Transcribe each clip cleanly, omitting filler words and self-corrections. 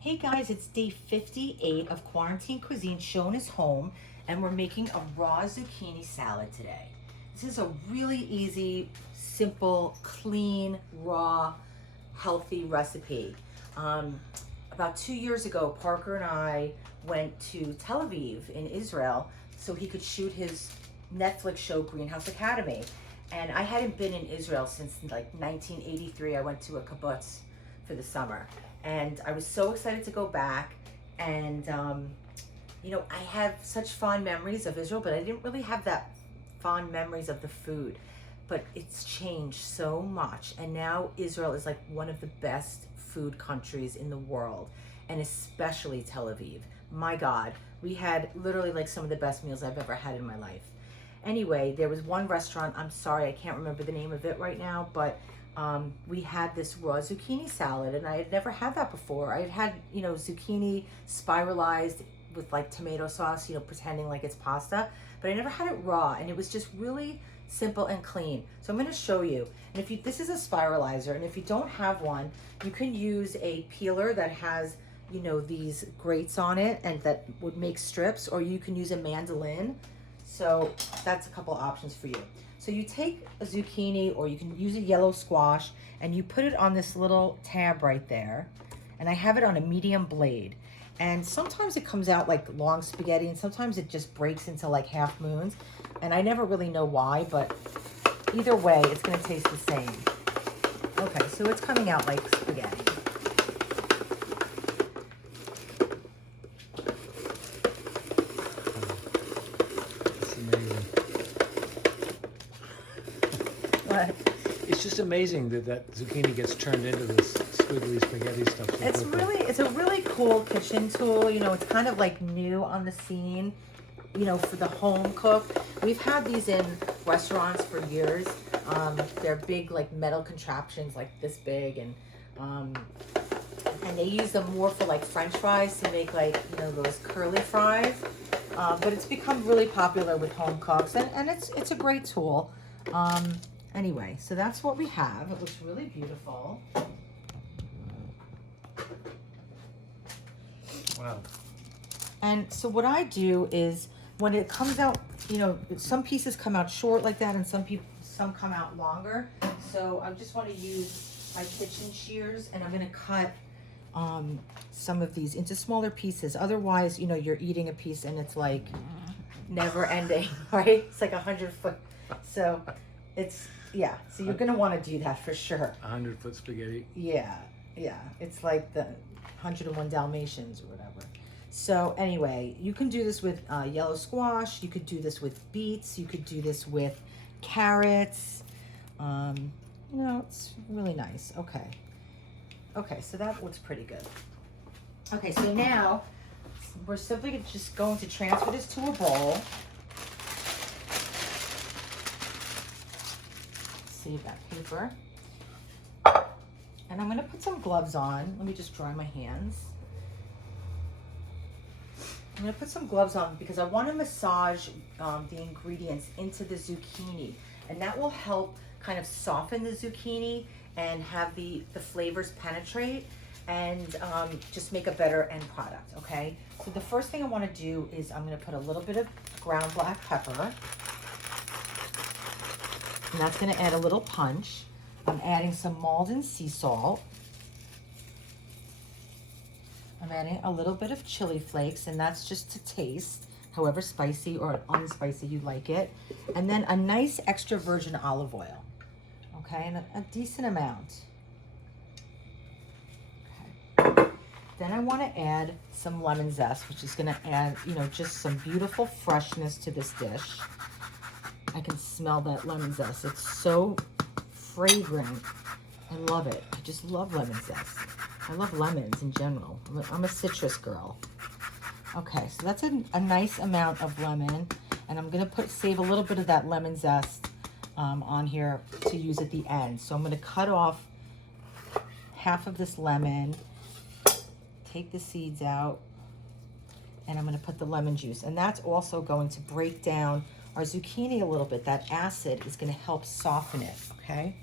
Hey guys, it's day 58 of Quarantine Cuisine. Schoen is home, and we're making a raw zucchini salad today. This is a really easy, simple, clean, raw, healthy recipe. About 2 years ago, Parker and I went to Tel Aviv in Israel so he could shoot his Netflix show Greenhouse Academy. And I hadn't been in Israel since like 1983. I went to a kibbutz for the summer. And I was so excited to go back. And, I have such fond memories of Israel, but I didn't really have that fond memories of the food. But it's changed so much. And now Israel is like one of the best food countries in the world, and especially Tel Aviv. My God, we had literally like some of the best meals I've ever had in my life. Anyway, there was one restaurant, I'm sorry, I can't remember the name of it right now, but we had this raw zucchini salad, and I had never had that before. I had had, zucchini spiralized with like tomato sauce, pretending like it's pasta, but I never had it raw, and it was just really simple and clean. So I'm going to show you. And this is a spiralizer, and if you don't have one, you can use a peeler that has, these grates on it and that would make strips, or you can use a mandolin. So that's a couple options for you. So you take a zucchini, or you can use a yellow squash, and you put it on this little tab right there. And I have it on a medium blade. And sometimes it comes out like long spaghetti, and sometimes it just breaks into like half moons. And I never really know why, but either way, it's gonna taste the same. Okay, so it's coming out like spaghetti. What? It's just amazing that zucchini gets turned into this squiggly spaghetti stuff. It's a really cool kitchen tool. It's kind of like new on the scene, for the home cook. We've had these in restaurants for years. They're big, like metal contraptions, like this big, and they use them more for like French fries to make like, those curly fries. But it's become really popular with home cooks, and it's a great tool. Anyway, so that's what we have. It looks really beautiful. Wow. And so what I do is when it comes out, some pieces come out short like that, and some come out longer. So I just want to use my kitchen shears, and I'm going to cut some of these into smaller pieces. Otherwise, you're eating a piece and it's like never ending, right? It's like 100-foot. So so you're going to want to do that for sure. 100-foot spaghetti. Yeah. It's like the 101 Dalmatians or whatever. So anyway, you can do this with yellow squash. You could do this with beets. You could do this with carrots. It's really nice. Okay, so that looks pretty good. Okay, so now we're simply just going to transfer this to a bowl. Save that paper. And I'm going to put some gloves on. Let me just dry my hands. I'm going to put some gloves on because I want to massage the ingredients into the zucchini, and that will help kind of soften the zucchini and have the flavors penetrate and just make a better end product, okay? So the first thing I want to do is I'm going to put a little bit of ground black pepper, and that's going to add a little punch. I'm adding some Maldon sea salt. I'm adding a little bit of chili flakes, and that's just to taste, however spicy or unspicy you like it. And then a nice extra virgin olive oil, okay, and a decent amount. Okay. Then I want to add some lemon zest, which is going to add, just some beautiful freshness to this dish. I can smell that lemon zest. It's so fragrant. I love it. I just love lemon zest. I love lemons in general. I'm a citrus girl. Okay, so that's a nice amount of lemon, and I'm gonna save a little bit of that lemon zest on here to use at the end. So I'm gonna cut off half of this lemon, take the seeds out, and I'm gonna put the lemon juice, and that's also going to break down our zucchini a little bit. That acid is gonna help soften it, okay?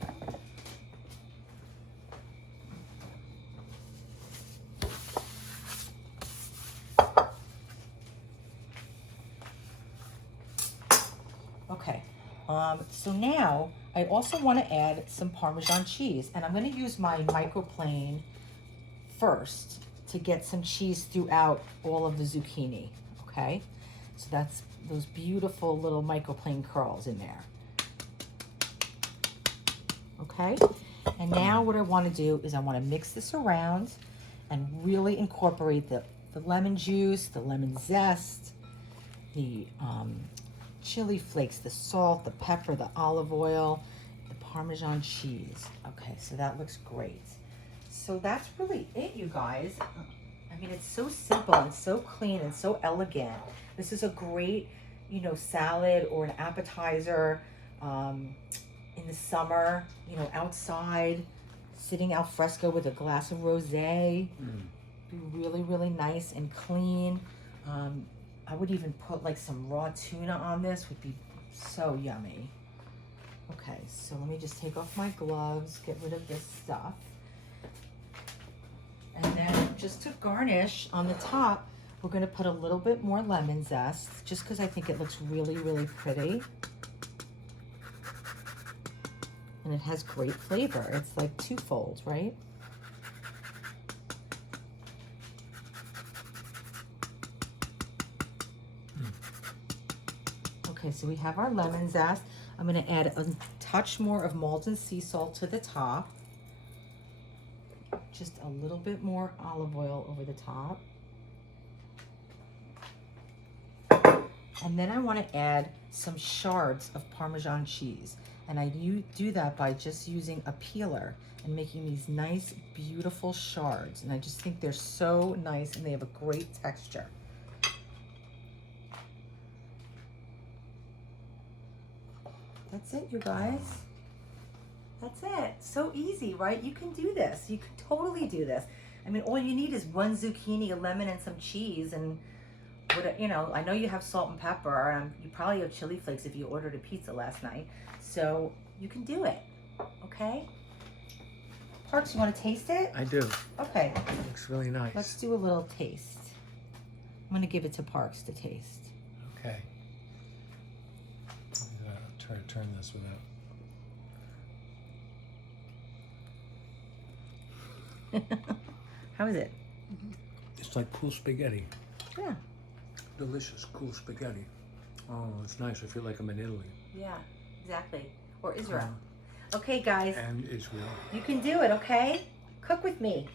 So now I also want to add some Parmesan cheese, and I'm going to use my microplane first to get some cheese throughout all of the zucchini, okay? So that's those beautiful little microplane curls in there. Okay, and now what I want to do is I want to mix this around and really incorporate the lemon juice, the lemon zest, the chili flakes, the salt, the pepper, the olive oil, the Parmesan cheese. Okay, so that looks great. So that's really it, you guys. I mean, it's so simple and so clean and so elegant. This is a great, you know, salad or an appetizer in the summer, you know, outside, sitting al fresco with a glass of rosé. Be really, really nice and clean. I would even put like some raw tuna on this, would be so yummy. Okay, so let me just take off my gloves, get rid of this stuff. And then just to garnish on the top, we're gonna put a little bit more lemon zest, just because I think it looks really, really pretty. And it has great flavor. It's like twofold, right? Okay, so we have our lemon zest. I'm gonna add a touch more of Maldon sea salt to the top. Just a little bit more olive oil over the top. And then I want to add some shards of Parmesan cheese. And I do that by just using a peeler and making these nice, beautiful shards. And I just think they're so nice and they have a great texture. That's it, you guys. That's it. So easy, right? You can do this. You can totally do this. I mean, all you need is one zucchini, a lemon, and some cheese. And, you know, I know you have salt and pepper. And you probably have chili flakes if you ordered a pizza last night. So you can do it, okay? Parks, you want to taste it? I do. Okay. It looks really nice. Let's do a little taste. I'm going to give it to Parks to taste. Okay. I'll try to turn this without. How is it? It's like cool spaghetti. Yeah. Delicious, cool spaghetti. Oh, it's nice. I feel like I'm in Italy. Yeah, exactly. Or Israel. Okay, guys. And Israel. You can do it, okay? Cook with me.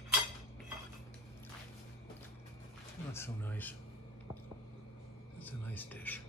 That's so nice. It's a nice dish.